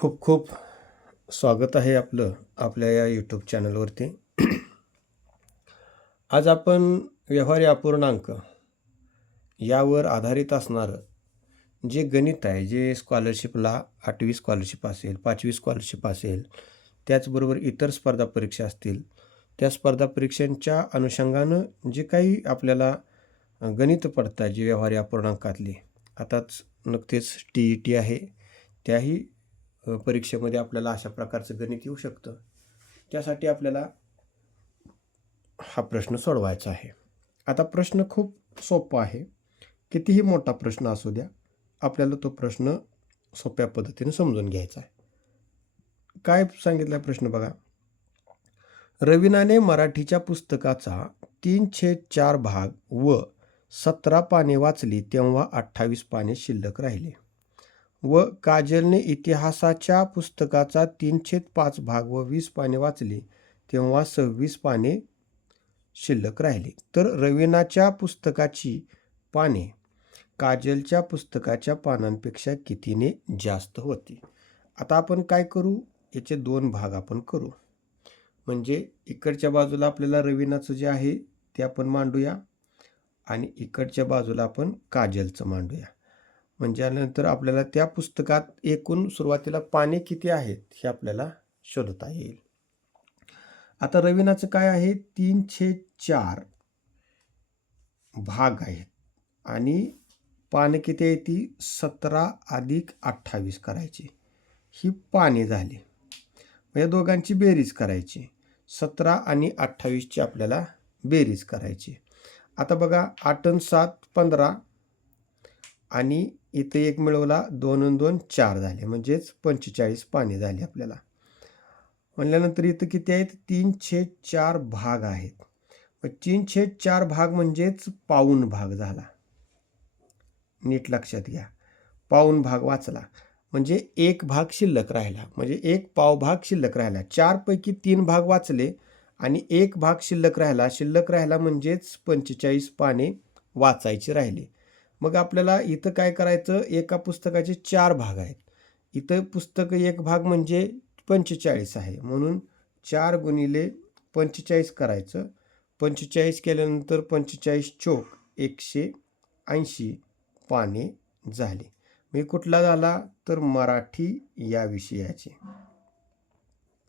खूप खूप स्वागत आहे आपलं आपल्या या यूट्यूब चॅनलवरती आज आपण व्यवहारी अपूर्णांक यावर आधारित असणारं जे गणित आहे जे स्कॉलरशिपला आठवी स्कॉलरशिप असेल पाचवी स्कॉलरशिप असेल त्याचबरोबर इतर स्पर्धा परीक्षा असतील त्या स्पर्धा परीक्षांच्या अनुषंगानं जे काही आपल्याला गणित पडतात जे व्यवहारी अपूर्णांकातली आताच नुकतेच टी ई टी आहे त्याही परीक्षेमध्ये आपल्याला अशा प्रकारचं गणित येऊ शकतं. त्यासाठी आपल्याला हा प्रश्न सोडवायचा आहे. आता प्रश्न खूप सोपा आहे. कितीही मोठा प्रश्न असू द्या आपल्याला तो प्रश्न सोप्या पद्धतीने समजून घ्यायचा आहे. काय सांगितला आहे प्रश्न बघा. रवीनाने मराठीच्या पुस्तकाचा तीन छेद चार भाग व सतरा पाने वाचली तेव्हा अठ्ठावीस पाने शिल्लक राहिले. व काजलने इतिहासाच्या पुस्तकाचा तीनशेत पाच भाग व वीस पाने वाचली. तेव्हा सव्वीस पाने शिल्लक राहिली. तर रवीनाच्या पुस्तकाची पाने काजलच्या पुस्तकाच्या पानांपेक्षा कितीने जास्त होती? आता आपण काय करू? याचे दोन भाग आपण करू. म्हणजे इकडच्या बाजूला आपल्याला रवीनाचं जे आहे ते आपण मांडूया आणि इकडच्या बाजूला आपण काजलचं मांडूया. म्हणजे नंतर आपल्याला त्या पुस्तकात एकूण सुरुवातीला पाने किती आहेत हे आपल्याला शोधता येईल. आता रवीनाचं काय आहे? तीन चार भाग आहेत. आणि पाने किती आहे ती सतरा अधिक अठ्ठावीस करायची. ही पाने झाली. या दोघांची बेरीज करायची. सतरा आणि अठ्ठावीसची आपल्याला बेरीज करायची. आता बघा आठ सात पंधरा आणि इथे एक मिळवला दोन दोन चार झाले. म्हणजेच पंचेचाळीस पाने झाली आपल्याला. म्हणल्यानंतर इथं किती आहेत? तीन छेद चार भाग आहेत. मग तीन छेद चार भाग म्हणजेच पाऊन भाग झाला. नीट लक्षात घ्या. पाऊन भाग वाचला. म्हणजे एक भाग शिल्लक राहिला. म्हणजे एक पाव भाग शिल्लक राहिला. चारपैकी तीन भाग वाचले आणि एक भाग शिल्लक राहिला. शिल्लक राहिला म्हणजेच पंचेचाळीस पाने वाचायची राहिली. मग आपल्याला इथं काय करायचं? एका पुस्तकाचे चार भाग आहेत. इथं पुस्तक एक भाग म्हणजे पंचेचाळीस आहे. म्हणून चार गुणिले पंचेचाळीस करायचं. पंचेचाळीस केल्यानंतर पंचेचाळीस चोक एकशे ऐंशी पाने झाली. मी कुठला झाला? तर मराठी या विषयाचे.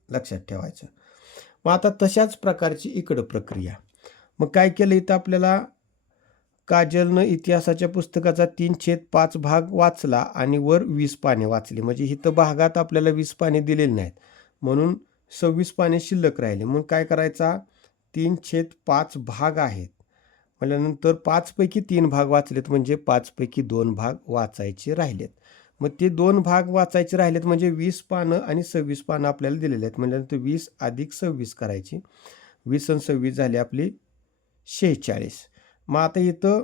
लक्षात ठेवायचं. मग आता तशाच प्रकारची इकडं प्रक्रिया. मग काय केलं इथं आपल्याला? काजलनं इतिहासाच्या पुस्तकाचा तीन छेद पाच भाग वाचला आणि वर वीस पाने वाचली. म्हणजे इथं भागात आपल्याला वीस पाने दिलेली नाहीत. म्हणून सव्वीस पाने शिल्लक राहिले. म्हणून काय करायचा? तीन छेद पाच भाग आहेत. म्हटल्यानंतर पाचपैकी तीन भाग वाचलेत. म्हणजे पाचपैकी दोन भाग वाचायचे राहिलेत. मग ते दोन भाग वाचायचे राहिलेत म्हणजे वीस पानं आणि सव्वीस पानं आपल्याला दिलेले आहेत. म्हटल्यानंतर वीस अधिक सव्वीस करायची. वीस आणि सव्वीस झाली आपली शेहेचाळीस. मग आता इथं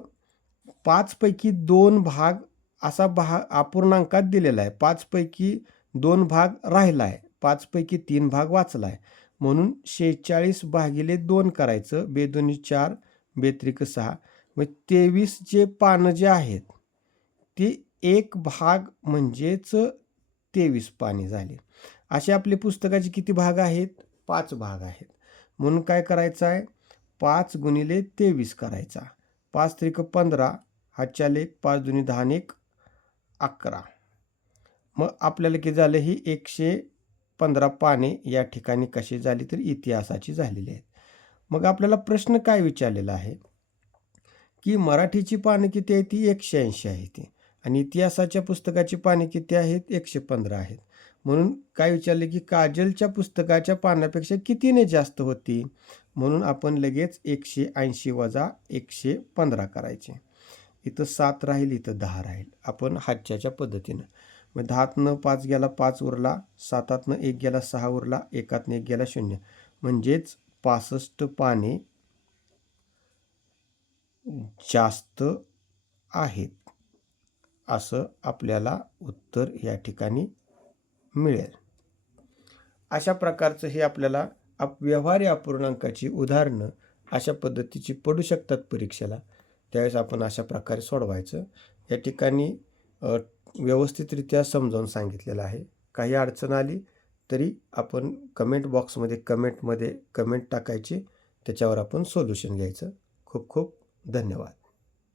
पाचपैकी दोन भाग असा भाग अपूर्णांकात दिलेला आहे. पाचपैकी दोन भाग राहिला आहे पाचपैकी तीन भाग वाचला आहे म्हणून शेहेचाळीस भागिले दोन करायचं. बेदोनी चार बेत्रिक सहा. मग तेवीस जे पानं जे आहेत ते एक भाग म्हणजेच तेवीस पाने झाले. असे आपले पुस्तकाचे किती भाग आहेत? पाच भाग आहेत. म्हणून काय करायचं आहे पाच गुणिले तेवीस करायचा. पाच त्रिक पंधरा हातच्या लेख पाच दुनी दहा एक अकरा. मग आपल्याला किती झालं? ही एकशे पंधरा पाने या ठिकाणी कशी झाली? तर इतिहासाची झालेली आहेत. मग आपल्याला प्रश्न काय विचारलेला आहे? की मराठीची पानं किती आहे ती एकशे ऐंशी आहे ती आणि इतिहासाच्या पुस्तकाची पाने किती आहेत? एकशे पंधरा आहेत. म्हणून काय विचारले की काजलच्या पुस्तकाच्या पानापेक्षा कितीने जास्त होती? म्हणून आपण लगेच एकशे ऐंशी वजा एकशे पंधरा करायचे. इथं सात राहील इथं दहा राहील. आपण हातच्याच्या पद्धतीनं. मग दहातनं पाच गेला पाच उरला. सातातनं एक गेला सहा उरला. एकातनं एक गेला शून्य. म्हणजेच पासष्ट पाने जास्त आहेत असं आपल्याला उत्तर या ठिकाणी मिळेल. अशा प्रकारचं हे आपल्याला आप व्यवहारी अपूर्णांकाची उदाहरणं अशा पद्धतीची पडू शकतात परीक्षेला. त्यावेळेस आपण अशा प्रकारे सोडवायचं. या ठिकाणी व्यवस्थितरित्या समजावून सांगितलेलं आहे. काही अडचण आली तरी आपण कमेंट बॉक्समध्ये कमेंटमध्ये कमेंट टाकायची. त्याच्यावर आपण सोल्युशन घ्यायचं. खूप खूप धन्यवाद.